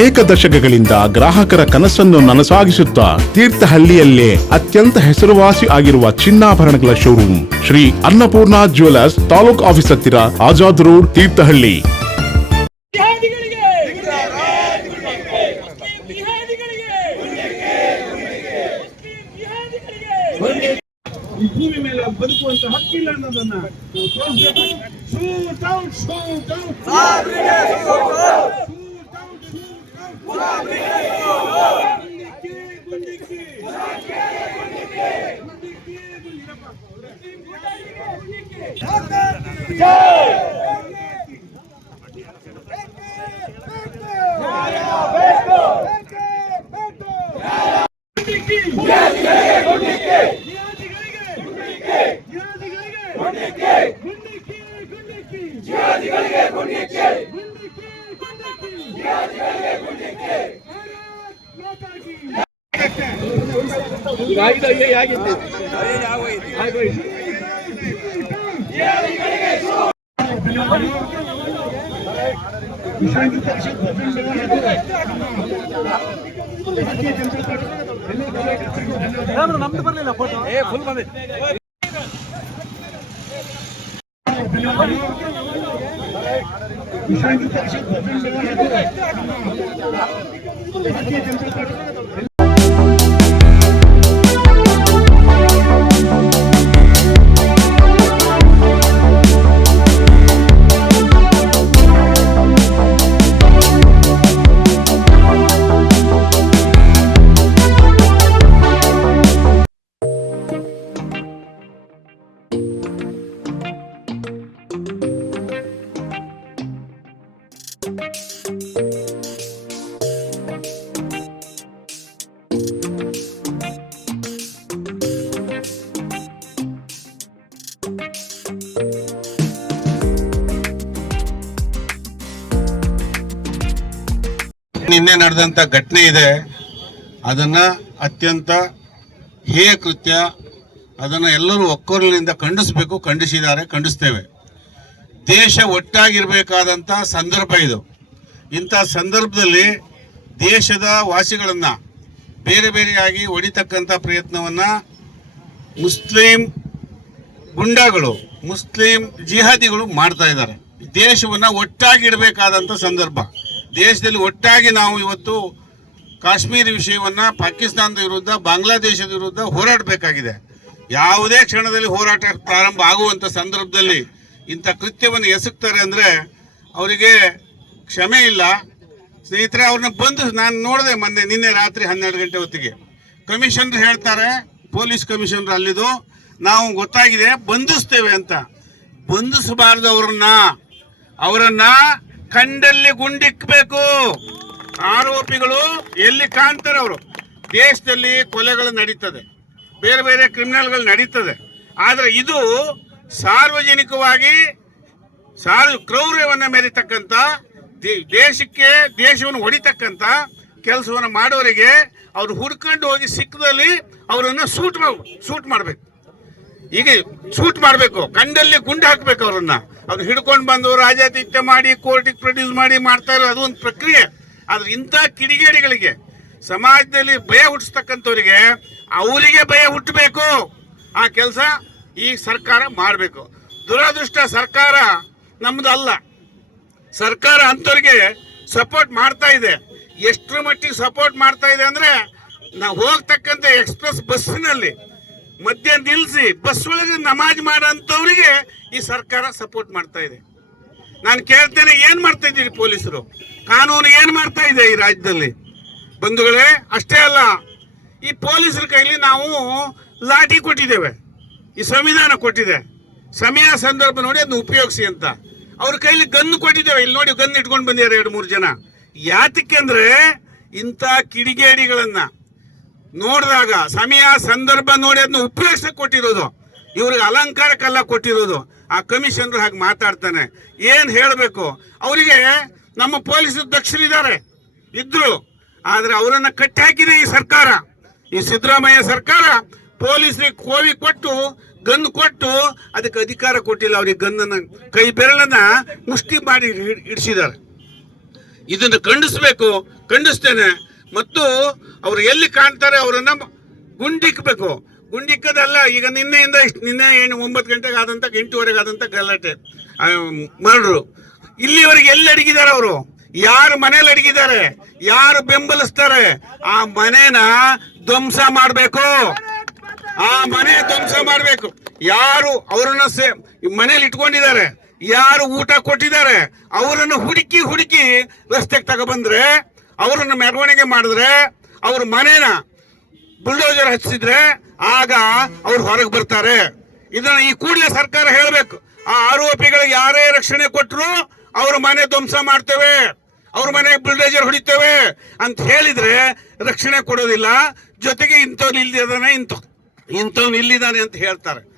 ಅನೇಕ ದಶಕಗಳಿಂದ ಗ್ರಾಹಕರ ಕನಸನ್ನು ನನಸಾಗಿಸುತ್ತಾ ತೀರ್ಥಹಳ್ಳಿಯಲ್ಲೇ ಅತ್ಯಂತ ಹೆಸರುವಾಸಿ ಆಗಿರುವ ಚಿನ್ನಾಭರಣಗಳ showroom Shri Annapurna jewellers taluk office ಹತ್ತಿರ ಆಜಾದ್ ರೋಡ್, ತೀರ್ಥಹಳ್ಳಿ. ಈ ಭೂಮಿ ಮೇಲೆ ಬದುಕುವಂತ ಹಕ್ಕಿಲ್ಲ ಅನ್ನೋದನ್ನ. ನಾವು ತೋರಿಸ್ಬೇಕು ಶೂಟ್ ಔಟ್ ಶೂಟ್ ಔಟ್ ನಿನ್ನೆ ನಡೆದಂತ ಘಟನೆ ಇದೆ. ಅದನ್ನ ಅತ್ಯಂತ ಹೇಯ ಕೃತ್ಯ. ಅದನ್ನ ಎಲ್ಲರೂ ಒಕ್ಕೊರಲಿನಿಂದ ಖಂಡಿಸಬೇಕು, ಖಂಡಿಸಿದ್ದಾರೆ, ಖಂಡಿಸ್ತೇವೆ. ದೇಶ ಒಟ್ಟಾಗಿರಬೇಕಾದಂಥ ಸಂದರ್ಭ ಇದು. ಇಂಥ ಸಂದರ್ಭದಲ್ಲಿ ದೇಶದ ವಾಸಿಗಳನ್ನು ಬೇರೆ ಬೇರೆಯಾಗಿ ಹೊಡಿತಕ್ಕಂಥ ಪ್ರಯತ್ನವನ್ನ ಮುಸ್ಲಿಂ ಗುಂಡಾಗಳು, ಮುಸ್ಲಿಂ ಜಿಹಾದಿಗಳು ಮಾಡ್ತಾ ಇದ್ದಾರೆ. ದೇಶವನ್ನ ಒಟ್ಟಾಗಿಡಬೇಕಾದಂಥ ಸಂದರ್ಭ. ದೇಶದಲ್ಲಿ ಒಟ್ಟಾಗಿ ನಾವು ಇವತ್ತು ಕಾಶ್ಮೀರ ವಿಷಯವನ್ನು ಪಾಕಿಸ್ತಾನದ ವಿರುದ್ಧ, ಬಾಂಗ್ಲಾದೇಶದ ವಿರುದ್ಧ ಹೋರಾಡಬೇಕಾಗಿದೆ. ಯಾವುದೇ ಕ್ಷಣದಲ್ಲಿ ಹೋರಾಟ ಪ್ರಾರಂಭ ಆಗುವಂಥ ಸಂದರ್ಭದಲ್ಲಿ ಇಂಥ ಕೃತ್ಯವನ್ನು ಎಸಗ್ತಾರೆ ಅಂದರೆ ಅವರಿಗೆ ಕ್ಷಮೆ ಇಲ್ಲ. ಸ್ನೇಹಿತರೆ, ಅವ್ರನ್ನ ಬಂದು ನಾನು ನೋಡಿದೆ ಮೊನ್ನೆ, ನಿನ್ನೆ ರಾತ್ರಿ ಹನ್ನೆರಡು ಗಂಟೆ ಹೊತ್ತಿಗೆ. ಕಮಿಷನರ್ ಹೇಳ್ತಾರೆ, ಪೊಲೀಸ್ ಕಮಿಷನರ್ ಅಲ್ಲಿದು, ನಾವು ಗೊತ್ತಾಗಿದೆ, ಬಂಧಿಸ್ತೇವೆ ಅಂತ. ಬಂಧಿಸಬಾರ್ದು ಅವ್ರನ್ನ. ಅವರನ್ನ ಕಂಡಲ್ಲಿ ಗುಂಡಿಕ್ಬೇಕು. ಆರೋಪಿಗಳು ಎಲ್ಲಿ ಕಾಣ್ತಾರೆ ಅವರು? ದೇಶದಲ್ಲಿ ಕೊಲೆಗಳು ನಡೀತದೆ. ಬೇರೆ ಬೇರೆ ಕ್ರಿಮಿನಲ್ಗಳು ನಡೀತದೆ. ಆದರೆ ಇದು ಸಾರ್ವಜನಿಕವಾಗಿ ಸಾರ್, ಕ್ರೌರ್ಯವನ್ನ ಮೆರಿತಕ್ಕಂತ ದೇ- ದೇಶಕ್ಕೆ ದೇಶವನ್ನು ಹೊಡಿತಕ್ಕಂಥ ಕೆಲಸವನ್ನು ಮಾಡೋರಿಗೆ ಅವ್ರು ಹುಡ್ಕೊಂಡು ಹೋಗಿ ಸಿಕ್ಕದಲ್ಲಿ ಅವರನ್ನು ಸೂಟ್ ಸೂಟ್ ಮಾಡಬೇಕು. ಈಗ ಸೂಟ್ ಮಾಡಬೇಕು. ಕಂಡಲ್ಲಿ ಗುಂಡು ಹಾಕ್ಬೇಕು ಅವ್ರನ್ನ. ಅವ್ರು ಹಿಡ್ಕೊಂಡು ಬಂದು ರಾಜಾತಿಥ್ಯ ಮಾಡಿ, ಕೋರ್ಟಿಗೆ ಪ್ರೊಡ್ಯೂಸ್ ಮಾಡಿ ಮಾಡ್ತಾ ಇರೋ ಅದು ಒಂದು ಪ್ರಕ್ರಿಯೆ. ಆದ್ರೆ ಇಂಥ ಕಿಡಿಗೇಡಿಗಳಿಗೆ, ಸಮಾಜದಲ್ಲಿ ಭಯ ಹುಟ್ಟಿಸ್ತಕ್ಕಂಥವ್ರಿಗೆ ಅವರಿಗೆ ಭಯ ಹುಟ್ಟಬೇಕು. ಆ ಕೆಲಸ ಈ ಸರ್ಕಾರ ಮಾಡಬೇಕು. ದುರದೃಷ್ಟ ಸರ್ಕಾರ ನಮ್ಮದಲ್ಲ ಸರ್ಕಾರ ಅಂಥವ್ರಿಗೆ ಸಪೋರ್ಟ್ ಮಾಡ್ತಾ ಇದೆ. ಎಷ್ಟರ ಮಟ್ಟಿಗೆ ಸಪೋರ್ಟ್ ಮಾಡ್ತಾ ಇದೆ ಅಂದರೆ, ನಾವು ಹೋಗ್ತಕ್ಕಂಥ ಎಕ್ಸ್ಪ್ರೆಸ್ ಬಸ್ಸಿನಲ್ಲಿ ಮಧ್ಯ ನಿಲ್ಲಿಸಿ ಬಸ್ ಒಳಗೆ ನಮಾಜ್ ಮಾಡೋಂಥವ್ರಿಗೆ ಈ ಸರ್ಕಾರ ಸಪೋರ್ಟ್ ಮಾಡ್ತಾ ಇದೆ. ನಾನು ಕೇಳ್ತೇನೆ, ಏನು ಮಾಡ್ತಾ ಇದ್ದೀರಿ ಪೊಲೀಸರು? ಕಾನೂನು ಏನು ಮಾಡ್ತಾ ಇದೆ ಈ ರಾಜ್ಯದಲ್ಲಿ? ಬಂಧುಗಳೇ, ಅಷ್ಟೇ ಅಲ್ಲ, ಈ ಪೊಲೀಸರ ಕೈಲಿ ನಾವು ಲಾಠಿ ಕೊಟ್ಟಿದ್ದೇವೆ. ಈ ಸಂವಿಧಾನ ಕೊಟ್ಟಿದೆ. ಸಮಯ ಸಂದರ್ಭ ನೋಡಿ ಅದನ್ನ ಉಪಯೋಗಿಸಿ ಅಂತ. ಅವ್ರ ಕೈಲಿ ಗನ್ ಕೊಟ್ಟಿದ್ದೇವೆ. ಇಲ್ಲಿ ನೋಡಿ ಗನ್ ಇಟ್ಕೊಂಡು ಬಂದಿದ್ದಾರೆ ಎರಡು ಮೂರು ಜನ. ಯಾತಕ್ಕೆ ಅಂದರೆ ಇಂಥ ಕಿಡಿಗೇಡಿಗಳನ್ನ ನೋಡಿದಾಗ ಸಮಯ, ಸಂದರ್ಭ ನೋಡಿ ಅದನ್ನ ಉಪಯೋಗಿಸಕ್ಕೆ ಕೊಟ್ಟಿರೋದು. ಇವ್ರಿಗೆ ಅಲಂಕಾರಕ್ಕೆಲ್ಲ ಕೊಟ್ಟಿರೋದು. ಆ ಕಮಿಷನರ್ ಹಾಗೆ ಮಾತಾಡ್ತಾನೆ. ಏನು ಹೇಳಬೇಕು? ಅವರಿಗೆ ನಮ್ಮ ಪೊಲೀಸ್ ದಕ್ಷರಿದ್ದಾರೆ ಇದ್ರು. ಆದ್ರೆ ಅವರನ್ನ ಕಟ್ಟಿ ಹಾಕಿದೆ ಈ ಸರ್ಕಾರ. ಈ ಸಿದ್ದರಾಮಯ್ಯ ಸರ್ಕಾರ ಪೊಲೀಸರಿಗೆ ಕೋವಿ ಕೊಟ್ಟು, ಗನ್ ಕೊಟ್ಟು, ಅದಕ್ಕೆ ಅಧಿಕಾರ ಕೊಟ್ಟಿಲ್ಲ. ಅವ್ರಿಗೆ ಗನ್ನನ್ನು, ಕೈ ಬೆರಳನ್ನ ಮುಷ್ಟಿ ಮಾಡಿ ಇಡಿಸಿದ್ದಾರೆ ಇಡ್ಸಿದ್ದಾರೆ. ಇದನ್ನು ಖಂಡಿಸ್ಬೇಕು. ಖಂಡಿಸ್ತೇನೆ. ಮತ್ತು ಅವ್ರು ಎಲ್ಲಿ ಕಾಣ್ತಾರೆ ಅವರನ್ನ ಗುಂಡಿಕ್ಬೇಕು. ಗುಂಡಿಕ್ಕದಲ್ಲ, ಈಗ ನಿನ್ನೆಯಿಂದ ನಿನ್ನೆ ಏನು ಒಂಬತ್ತು ಗಂಟೆಗೆ ಆದಂತ, ಎಂಟೂವರೆಗೆ ಆದಂತ ಗಲಾಟೆ ಮರಳರು ಇಲ್ಲಿವರೆಗೆ ಎಲ್ಲಿ ಅಡಗಿದ್ದಾರೆ ಅವರು? ಯಾರು ಮನೇಲಿ ಅಡಗಿದ್ದಾರೆ? ಯಾರು ಬೆಂಬಲಿಸ್ತಾರೆ? ಆ ಮನೇನ ಧ್ವಂಸ ಮಾಡಬೇಕು. ಆ ಮನೆ ಧ್ವಂಸ ಮಾಡಬೇಕು. ಯಾರು ಅವರನ್ನ ಸೇ, ಮನೇಲಿ ಇಟ್ಕೊಂಡಿದ್ದಾರೆ? ಯಾರು ಊಟ ಕೊಟ್ಟಿದ್ದಾರೆ? ಅವರನ್ನು ಹುಡುಕಿ ಹುಡುಕಿ ರಸ್ತೆಗೆ ತಗೊಬಂದ್ರೆ, ಅವರನ್ನು ಮೆರವಣಿಗೆ ಮಾಡಿದ್ರೆ ಅವ್ರ ಮನೇನ ಬುಲ್ಡೋಜರ್ ಹಚ್ಚಿದ್ರೆ ಆಗ ಅವ್ರು ಹೊರಗೆ ಬರ್ತಾರೆ. ಇದನ್ನ ಈ ಕೂಡಲೇ ಸರ್ಕಾರ ಹೇಳಬೇಕು. ಆ ಆರೋಪಿಗಳಿಗೆ ಯಾರೇ ರಕ್ಷಣೆ ಕೊಟ್ಟರು ಅವ್ರ ಮನೆ ಧ್ವಂಸ ಮಾಡ್ತೇವೆ. ಅವ್ರ ಮನೆ ಬುಲ್ಡೋಜರ್ ಹೊಡಿತೇವೆ ಅಂತ ಹೇಳಿದ್ರೆ ರಕ್ಷಣೆ ಕೊಡೋದಿಲ್ಲ. ಜೊತೆಗೆ ಇಂಥವ್ನು ಇಲ್ದಿದಾನೆ ಇಂಥ ಇಂಥವ್ನು ಇಲ್ಲಿದ್ದಾನೆ ಅಂತ ಹೇಳ್ತಾರೆ.